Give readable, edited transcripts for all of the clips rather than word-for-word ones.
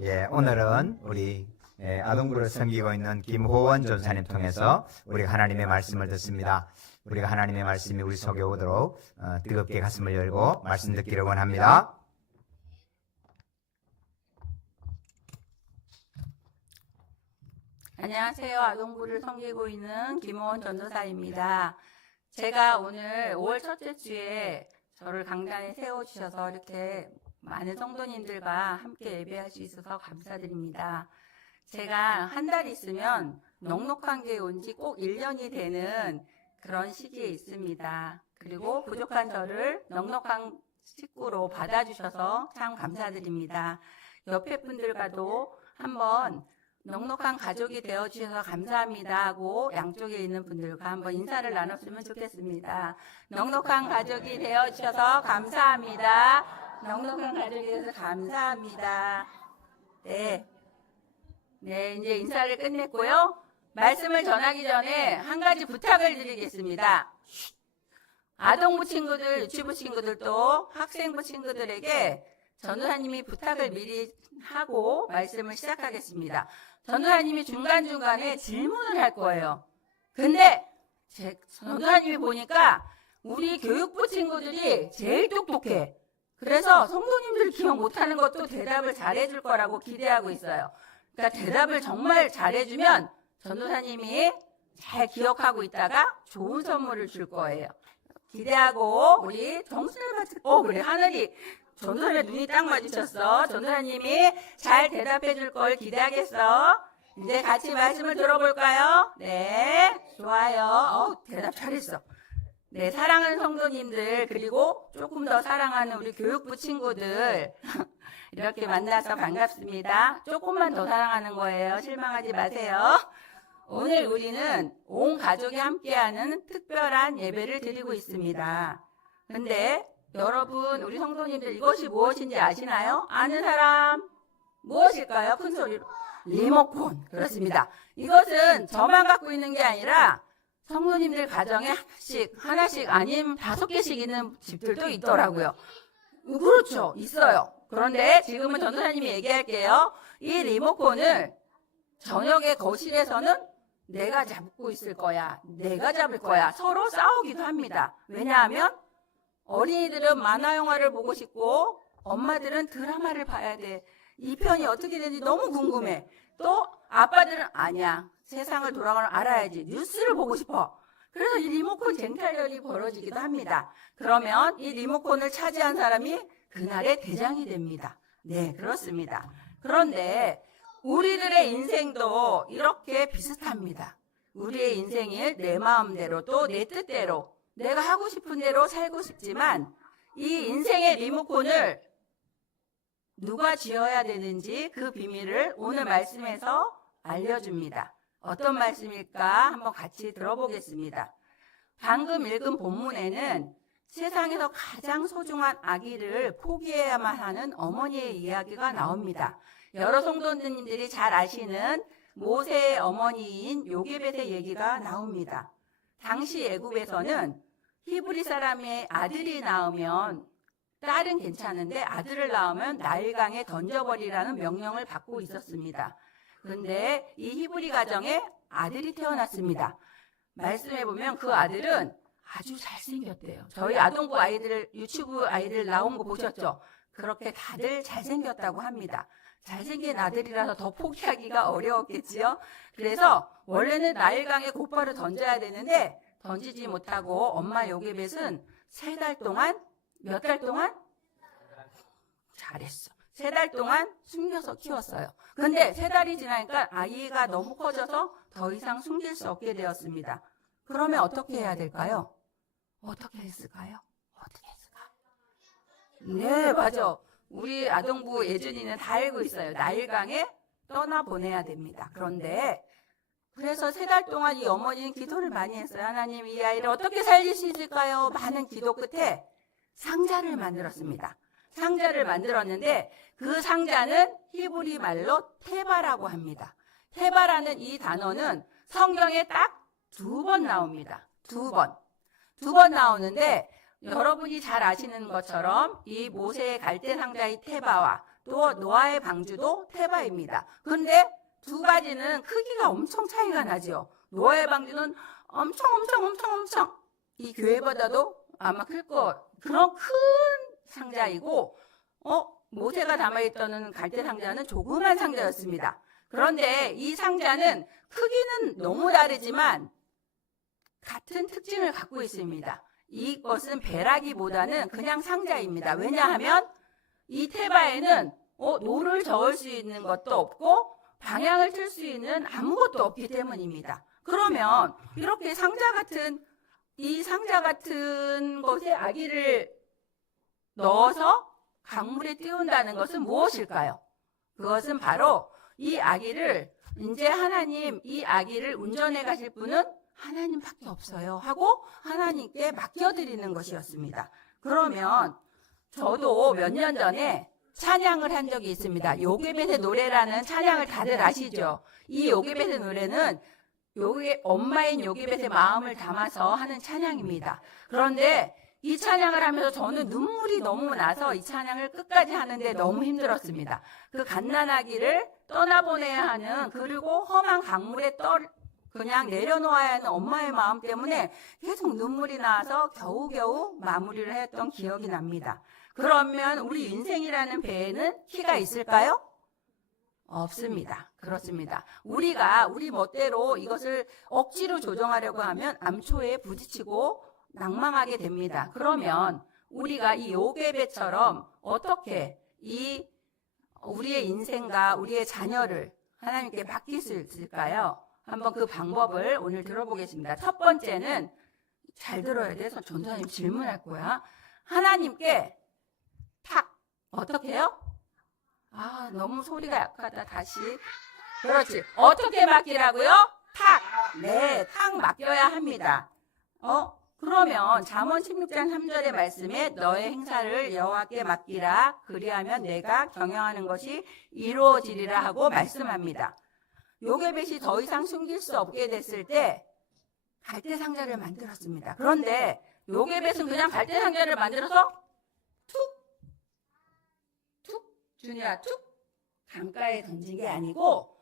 예, 오늘은 우리 아동부를 섬기고 있는 김호원 전사님 통해서 우리가 하나님의 말씀을 듣습니다. 우리가 하나님의 말씀이 우리 속에 오도록 뜨겁게 가슴을 열고 말씀 듣기를 원합니다. 안녕하세요. 아동부를 섬기고 있는 김호원 전도사입니다. 제가 오늘 5월 첫째 주에 저를 강단에 세워주셔서 이렇게 많은 성도님들과 함께 예배할 수 있어서 감사드립니다. 제가 한 달 있으면 넉넉한 게 온 지 꼭 1년이 되는 그런 시기에 있습니다. 그리고 부족한 저를 넉넉한 식구로 받아주셔서 참 감사드립니다. 옆에 분들과도 한번 넉넉한 가족이 되어주셔서 감사합니다 하고 양쪽에 있는 분들과 한번 인사를 나눴으면 좋겠습니다. 넉넉한 가족이 되어주셔서 감사합니다. 넉넉한 가족이 되어서 감사합니다. 네, 이제 인사를 끝냈고요. 말씀을 전하기 전에 한 가지 부탁을 드리겠습니다. 아동부 친구들, 유치부 친구들도 학생부 친구들에게 전도사님이 부탁을 미리 하고 말씀을 시작하겠습니다. 전도사님이 중간중간에 질문을 할 거예요. 근데 전도사님이 보니까 우리 교육부 친구들이 제일 똑똑해. 그래서 성도님들 기억 못하는 것도 대답을 잘해줄 거라고 기대하고 있어요. 그러니까 대답을 정말 잘해주면 전도사님이 잘 기억하고 있다가 좋은 선물을 줄 거예요. 기대하고 우리 정신을 같이 그래 하늘이 전도사님 눈이 딱 마주쳤어. 전도사님이 잘 대답해 줄 걸 기대하겠어. 이제 같이 말씀을 들어볼까요? 네, 좋아요. 대답 잘했어. 네, 사랑하는 성도님들 그리고 조금 더 사랑하는 우리 교육부 친구들 이렇게 만나서 반갑습니다. 조금만 더 사랑하는 거예요. 실망하지 마세요. 오늘 우리는 온 가족이 함께하는 특별한 예배를 드리고 있습니다. 근데 여러분, 우리 성도님들 이것이 무엇인지 아시나요? 아는 사람 무엇일까요? 큰 소리로. 리모컨. 그렇습니다. 이것은 저만 갖고 있는 게 아니라 성도님들 가정에 하나씩 아니면 5개씩 있는 집들도 있더라고요. 그렇죠. 있어요. 그런데 지금은 전도사님이 얘기할게요. 이 리모컨을 저녁에 거실에서는 내가 잡고 있을 거야. 내가 잡을 거야. 서로 싸우기도 합니다. 왜냐하면 어린이들은 만화 영화를 보고 싶고 엄마들은 드라마를 봐야 돼. 이 편이 어떻게 되는지 너무 궁금해. 또 아빠들은 아니야. 세상을 돌아가는 알아야지. 뉴스를 보고 싶어. 그래서 이 리모컨 쟁탈전이 벌어지기도 합니다. 그러면 이 리모컨을 차지한 사람이 그날의 대장이 됩니다. 네, 그렇습니다. 그런데 우리들의 인생도 이렇게 비슷합니다. 우리의 인생을 내 마음대로 또 내 뜻대로 내가 하고 싶은 대로 살고 싶지만 이 인생의 리모컨을 누가 쥐어야 되는지 그 비밀을 오늘 말씀에서 알려줍니다. 어떤 말씀일까 한번 같이 들어보겠습니다. 방금 읽은 본문에는 세상에서 가장 소중한 아기를 포기해야만 하는 어머니의 이야기가 나옵니다. 여러 성도님들이 잘 아시는 모세의 어머니인 요게벳의 얘기가 나옵니다. 당시 애굽에서는 히브리 사람의 아들이 낳으면 딸은 괜찮은데 아들을 낳으면 나일강에 던져버리라는 명령을 받고 있었습니다. 그런데 이 히브리 가정에 아들이 태어났습니다. 말씀해 보면 그 아들은 아주 잘생겼대요. 저희 아동부 아이들, 유치부 아이들 나온 거 보셨죠? 그렇게 다들 잘생겼다고 합니다. 잘생긴 아들이라서 더 포기하기가 어려웠겠지요. 그래서 원래는 나일강에 곧바로 던져야 되는데 던지지 못하고 엄마 요게벳은 3달 동안 몇 달 동안? 잘했어. 3달 동안 숨겨서 키웠어요. 근데 3달이 지나니까 아이가 너무 커져서 더 이상 숨길 수 없게 되었습니다. 그러면 어떻게 해야 될까요? 어떻게 했을까요? 네, 맞아. 우리 아동부 예준이는 다 알고 있어요. 나일강에 떠나보내야 됩니다. 그런데 그래서 3달 동안 이 어머니는 기도를 많이 했어요. 하나님, 이 아이를 어떻게 살릴 수 있을까요? 많은 기도 끝에 상자를 만들었습니다. 상자를 만들었는데 그 상자는 히브리 말로 테바라고 합니다. 테바라는 이 단어는 성경에 딱 2번 나옵니다. 2번. 2번 나오는데 여러분이 잘 아시는 것처럼 이 모세의 갈대 상자의 테바와 또 노아의 방주도 테바입니다. 그런데 두 가지는 크기가 엄청 차이가 나죠. 노아의 방주는 엄청 이 교회보다도 아마 클 거 그런 큰 상자이고 모세가 담아있던 갈대 상자는 조그만 상자였습니다. 그런데 이 상자는 크기는 너무 다르지만 같은 특징을 갖고 있습니다. 이것은 배라기보다는 그냥 상자입니다. 왜냐하면 이 테바에는 노를 저을 수 있는 것도 없고 방향을 틀 수 있는 아무것도 없기 때문입니다. 그러면 이렇게 이 상자 같은 것에 아기를 넣어서 강물에 띄운다는 것은 무엇일까요? 그것은 바로 이 아기를 이제 하나님 이 아기를 운전해 가실 분은 하나님밖에 없어요 하고 하나님께 맡겨드리는 것이었습니다. 그러면 저도 몇 년 전에 찬양을 한 적이 있습니다. 요게벳의 노래라는 찬양을 다들 아시죠? 이 요게벳의 노래는 엄마인 요게벳의 마음을 담아서 하는 찬양입니다. 그런데 이 찬양을 하면서 저는 눈물이 너무 나서 이 찬양을 끝까지 하는데 너무 힘들었습니다. 그 갓난아기를 떠나보내야 하는 그리고 험한 강물에 그냥 내려놓아야 하는 엄마의 마음 때문에 계속 눈물이 나서 겨우겨우 마무리를 했던 기억이 납니다. 그러면 우리 인생이라는 배에는 키가 있을까요? 없습니다. 그렇습니다. 우리가 우리 멋대로 이것을 억지로 조정하려고 하면 암초에 부딪히고 낭망하게 됩니다. 그러면 우리가 이 요게벳처럼 어떻게 우리의 인생과 우리의 자녀를 하나님께 맡길 수 있을까요? 한번 그 방법을 오늘 들어보겠습니다. 첫 번째는 잘 들어야 돼서 전도사님 질문할 거야. 하나님께 어떻게 해요? 너무 소리가 약하다. 다시. 그렇지. 어떻게 맡기라고요? 네, 맡겨야 합니다. 그러면 잠언 16장 3절의 말씀에 너의 행사를 여호와께 맡기라. 그리하면 내가 경영하는 것이 이루어지리라 하고 말씀합니다. 요게벳이 더 이상 숨길 수 없게 됐을 때 갈대 상자를 만들었습니다. 그런데 요게벳은 그냥 갈대 상자를 만들어서 준이야 강가에 던진 게 아니고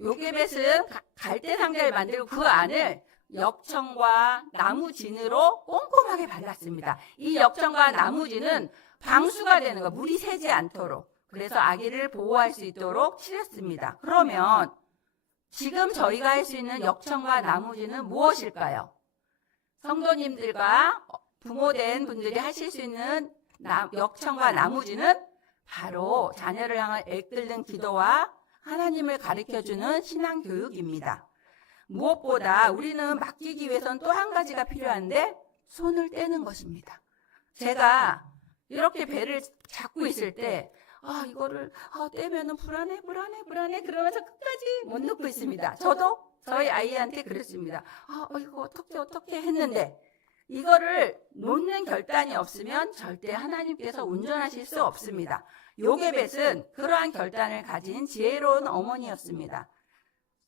요게벳은 갈대 상자를 만들고 그 안을 역청과 나무진으로 꼼꼼하게 발랐습니다. 이 역청과 나무진은 방수가 되는 거, 물이 새지 않도록. 그래서 아기를 보호할 수 있도록 칠했습니다. 그러면 지금 저희가 할 수 있는 역청과 나무진은 무엇일까요? 성도님들과 부모된 분들이 하실 수 있는 역청과 나무진은 바로 자녀를 향한 애끓는 기도와 하나님을 가르쳐주는 신앙교육입니다. 무엇보다 우리는 맡기기 위해서는 또 한 가지가 필요한데 손을 떼는 것입니다. 제가 이렇게 배를 잡고 있을 때 이거를 떼면은 불안해 그러면서 끝까지 못 놓고 있습니다. 저도 저희 아이한테 그랬습니다. 이거 어떻게 했는데 이거를 놓는 결단이 없으면 절대 하나님께서 운전하실 수 없습니다. 요게벳은 그러한 결단을 가진 지혜로운 어머니였습니다.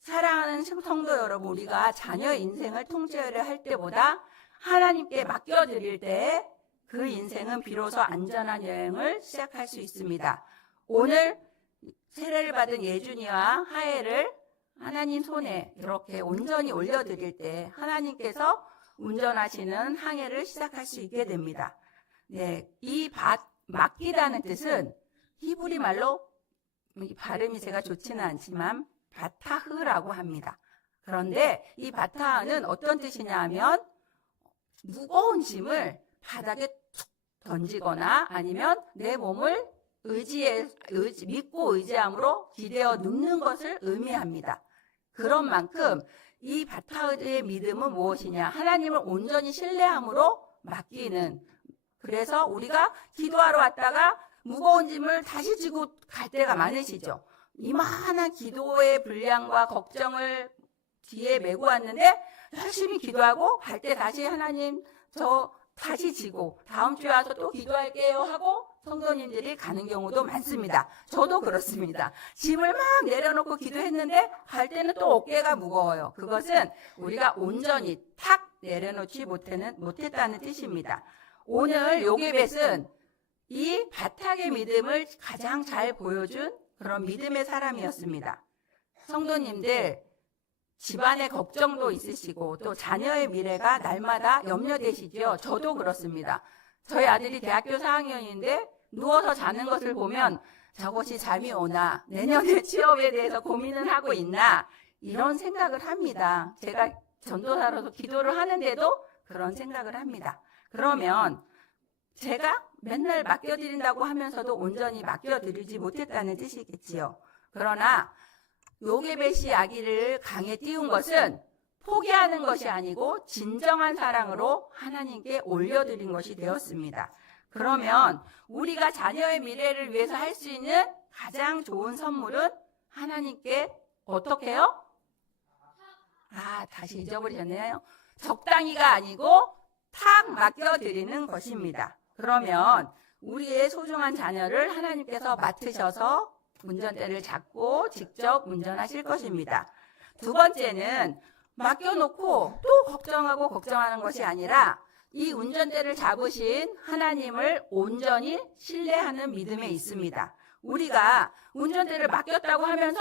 사랑하는 성도 여러분, 우리가 자녀 인생을 통제를 할 때보다 하나님께 맡겨드릴 때 그 인생은 비로소 안전한 여행을 시작할 수 있습니다. 오늘 세례를 받은 예준이와 하혜를 하나님 손에 이렇게 온전히 올려드릴 때 하나님께서 운전하시는 항해를 시작할 수 있게 됩니다. 네, 맡기다는 뜻은 히브리 말로 발음이 제가 좋지는 않지만 바타흐라고 합니다. 그런데 이 바타흐는 어떤 뜻이냐 하면 무거운 짐을 바닥에 툭 던지거나 아니면 내 몸을 믿고 의지함으로 기대어 눕는 것을 의미합니다. 그런 만큼 이 바타흐의 믿음은 무엇이냐? 하나님을 온전히 신뢰함으로 맡기는. 그래서 우리가 기도하러 왔다가 무거운 짐을 다시 지고 갈 때가 많으시죠. 이만한 기도의 분량과 걱정을 뒤에 메고 왔는데 열심히 기도하고 갈 때 다시 하나님 저 다시 지고 다음 주에 와서 또 기도할게요 하고 성도님들이 가는 경우도 많습니다. 저도 그렇습니다. 짐을 막 내려놓고 기도했는데 갈 때는 또 어깨가 무거워요. 그것은 우리가 온전히 탁 내려놓지 못했다는 뜻입니다. 오늘 요게벳은 이 바탕의 믿음을 가장 잘 보여준 그런 믿음의 사람이었습니다. 성도님들, 집안의 걱정도 있으시고 또 자녀의 미래가 날마다 염려되시죠. 저도 그렇습니다. 저희 아들이 대학교 4학년인데 누워서 자는 것을 보면 저것이 잠이 오나, 내년에 취업에 대해서 고민을 하고 있나, 이런 생각을 합니다. 제가 전도사로서 기도를 하는데도 그런 생각을 합니다. 그러면 제가 맨날 맡겨드린다고 하면서도 온전히 맡겨드리지 못했다는 뜻이겠지요. 그러나 요게벳이 아기를 강에 띄운 것은 포기하는 것이 아니고 진정한 사랑으로 하나님께 올려드린 것이 되었습니다. 그러면 우리가 자녀의 미래를 위해서 할 수 있는 가장 좋은 선물은 하나님께 어떻게 해요? 다시 잊어버리셨네요. 적당히가 아니고 탁 맡겨드리는 것입니다. 그러면 우리의 소중한 자녀를 하나님께서 맡으셔서 운전대를 잡고 직접 운전하실 것입니다. 두 번째는 맡겨놓고 또 걱정하고 걱정하는 것이 아니라 이 운전대를 잡으신 하나님을 온전히 신뢰하는 믿음에 있습니다. 우리가 운전대를 맡겼다고 하면서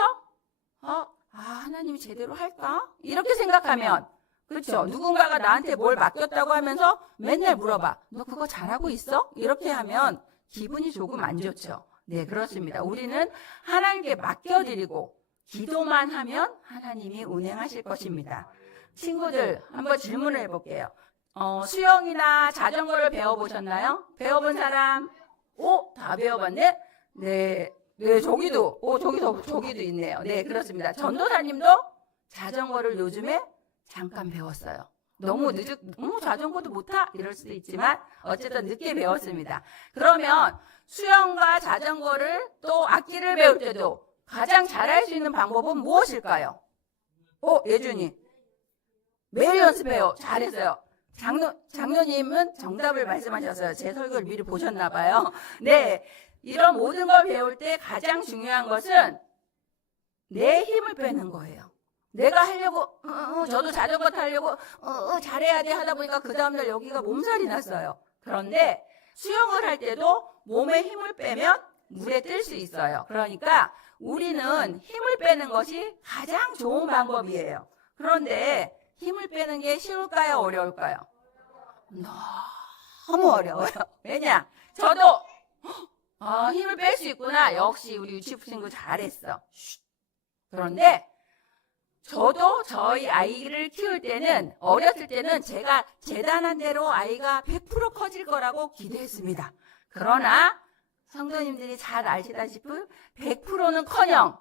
하나님이 제대로 할까? 이렇게 생각하면, 그렇죠? 누군가가 나한테 뭘 맡겼다고 하면서 맨날 물어봐. 너 그거 잘하고 있어? 이렇게 하면 기분이 조금 안 좋죠. 네, 그렇습니다. 우리는 하나님께 맡겨드리고 기도만 하면 하나님이 운행하실 것입니다. 친구들, 한번 질문을 해볼게요. 수영이나 자전거를 배워보셨나요? 배워본 사람? 다 배워봤네? 네, 저기도 있네요. 네, 그렇습니다. 전도사님도 자전거를 요즘에 잠깐 배웠어요. 너무 자전거도 못 타? 이럴 수도 있지만 어쨌든 늦게 배웠습니다. 그러면 수영과 자전거를 또 악기를 배울 때도 가장 잘할 수 있는 방법은 무엇일까요? 예준이. 매일 연습해요. 잘했어요. 장로님은 정답을 말씀하셨어요. 제 설교를 미리 보셨나 봐요. 네. 이런 모든 걸 배울 때 가장 중요한 것은 내 힘을 빼는 거예요. 내가 하려고, 저도 자전거 타려고, 잘해야 돼 하다 보니까 그 다음날 여기가 몸살이 났어요. 그런데 수영을 할 때도 몸에 힘을 빼면 물에 뜰 수 있어요. 그러니까 우리는 힘을 빼는 것이 가장 좋은 방법이에요. 그런데 힘을 빼는 게 쉬울까요? 어려울까요? 너무 어려워요. 왜냐? 저도 힘을 뺄 수 있구나. 역시 우리 유치부 친구 잘했어. 그런데 저도 저희 아이를 키울 때는, 어렸을 때는 제가 재단한 대로 아이가 100% 커질 거라고 기대했습니다. 그러나 성도님들이 잘 아시다시피 100%는 커녕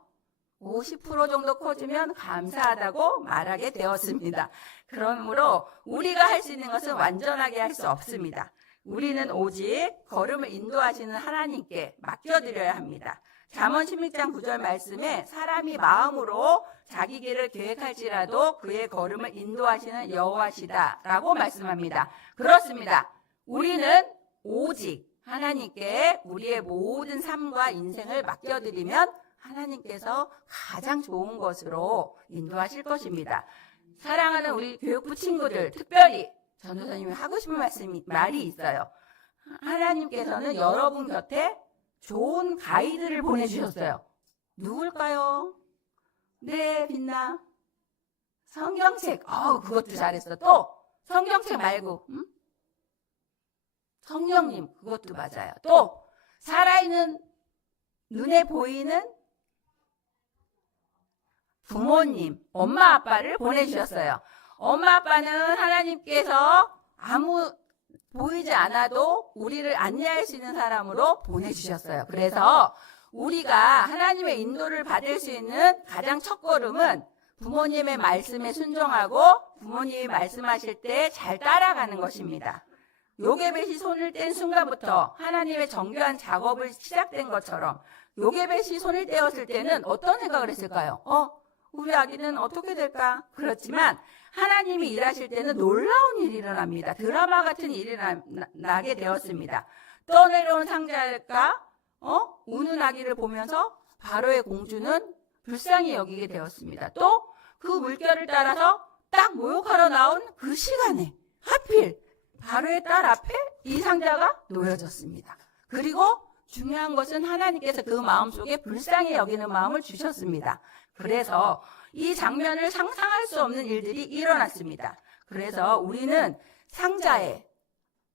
50% 정도 커지면 감사하다고 말하게 되었습니다. 그러므로 우리가 할 수 있는 것은 완전하게 할 수 없습니다. 우리는 오직 걸음을 인도하시는 하나님께 맡겨드려야 합니다. 잠언 16장 9절 말씀에 사람이 마음으로 자기 길을 계획할지라도 그의 걸음을 인도하시는 여호와시다라고 말씀합니다. 그렇습니다. 우리는 오직 하나님께 우리의 모든 삶과 인생을 맡겨드리면 하나님께서 가장 좋은 것으로 인도하실 것입니다. 사랑하는 우리 교육부 친구들, 특별히 전도사님이 하고 싶은 말이 있어요. 하나님께서는 여러분 곁에 좋은 가이드를 보내주셨어요. 누굴까요? 네, 빛나. 성경책. 그것도 잘했어. 또 성경책 말고 성령님, 그것도 맞아요. 또 살아있는 눈에 보이는 부모님, 엄마 아빠를 보내주셨어요. 엄마 아빠는 하나님께서 보이지 않아도 우리를 안내할 수 있는 사람으로 보내주셨어요. 그래서 우리가 하나님의 인도를 받을 수 있는 가장 첫 걸음은 부모님의 말씀에 순종하고 부모님이 말씀하실 때 잘 따라가는 것입니다. 요게벳이 손을 뗀 순간부터 하나님의 정교한 작업을 시작된 것처럼 요게벳이 손을 떼었을 때는 어떤 생각을 했을까요? 우리 아기는 어떻게 될까? 그렇지만 하나님이 일하실 때는 놀라운 일이 일어납니다. 드라마 같은 일이 나게 되었습니다. 떠내려온 상자일까? 우는 아기를 보면서 바로의 공주는 불쌍히 여기게 되었습니다. 또 그 물결을 따라서 딱 모욕하러 나온 그 시간에 하필 바로의 딸 앞에 이 상자가 놓여졌습니다. 그리고 중요한 것은 하나님께서 그 마음속에 불쌍히 여기는 마음을 주셨습니다. 그래서 이 장면을 상상할 수 없는 일들이 일어났습니다. 그래서 우리는 상자에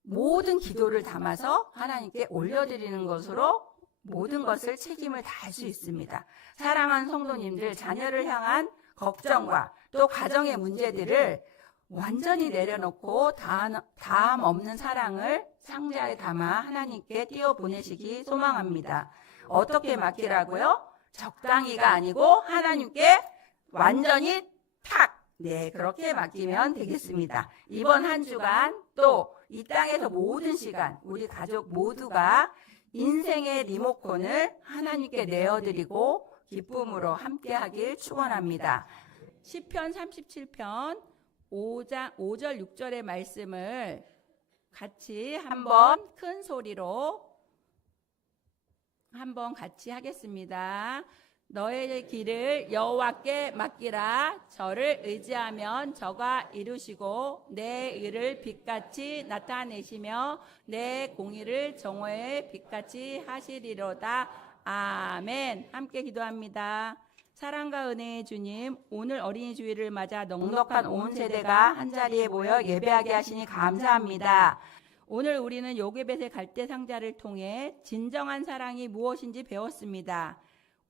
모든 기도를 담아서 하나님께 올려드리는 것으로 모든 것을 책임을 다할 수 있습니다. 사랑하는 성도님들, 자녀를 향한 걱정과 또 가정의 문제들을 완전히 내려놓고 다함 없는 사랑을 상자에 담아 하나님께 띄워 보내시기 소망합니다. 어떻게 맡기라고요? 적당히가 아니고 하나님께 완전히 탁! 네, 그렇게 맡기면 되겠습니다. 이번 한 주간 또 이 땅에서 모든 시간 우리 가족 모두가 인생의 리모컨을 하나님께 내어드리고 기쁨으로 함께하길 축원합니다. 시편 37편 5절 6절의 말씀을 같이 한번 큰 소리로 한번 같이 하겠습니다. 너의 길을 여호와께 맡기라. 저를 의지하면 저가 이루시고 내 의를 빛같이 나타내시며 내 공의를 정오의 빛같이 하시리로다. 아멘. 함께 기도합니다. 사랑과 은혜의 주님, 오늘 어린이 주일을 맞아 넉넉한 온 세대가 한자리에 모여 예배하게 하시니 감사합니다. 오늘 우리는 요게벳의 갈대 상자를 통해 진정한 사랑이 무엇인지 배웠습니다.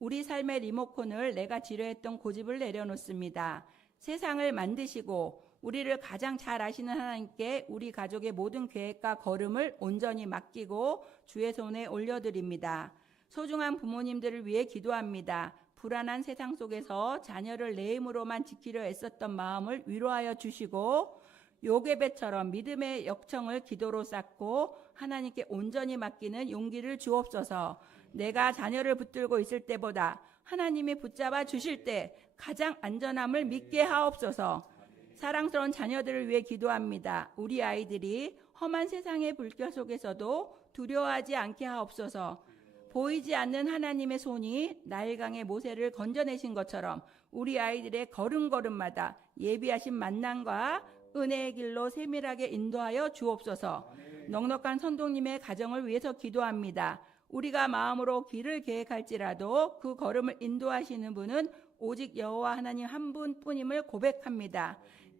우리 삶의 리모컨을 내가 지려했던 고집을 내려놓습니다. 세상을 만드시고 우리를 가장 잘 아시는 하나님께 우리 가족의 모든 계획과 걸음을 온전히 맡기고 주의 손에 올려드립니다. 소중한 부모님들을 위해 기도합니다. 불안한 세상 속에서 자녀를 내 힘으로만 지키려 애썼던 마음을 위로하여 주시고 요게벳처럼 믿음의 역청을 기도로 쌓고 하나님께 온전히 맡기는 용기를 주옵소서. 내가 자녀를 붙들고 있을 때보다 하나님이 붙잡아 주실 때 가장 안전함을 믿게 하옵소서. 사랑스러운 자녀들을 위해 기도합니다. 우리 아이들이 험한 세상의 불결 속에서도 두려워하지 않게 하옵소서. 보이지 않는 하나님의 손이 나일강의 모세를 건져내신 것처럼 우리 아이들의 걸음걸음마다 예비하신 만남과 은혜의 길로 세밀하게 인도하여 주옵소서. 넉넉한 선동님의 가정을 위해서 기도합니다. 우리가 마음으로 길을 계획할지라도 그 걸음을 인도하시는 분은 오직 여호와 하나님 한 분뿐임을 고백합니다.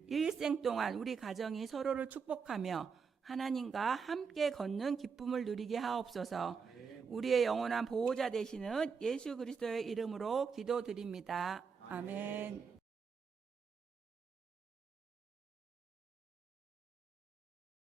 일생 동안 우리 가정이 서로를 축복하며 하나님과 함께 걷는 기쁨을 누리게 하옵소서. 우리의 영원한 보호자 되시는 예수 그리스도의 이름으로 기도드립니다. 아멘.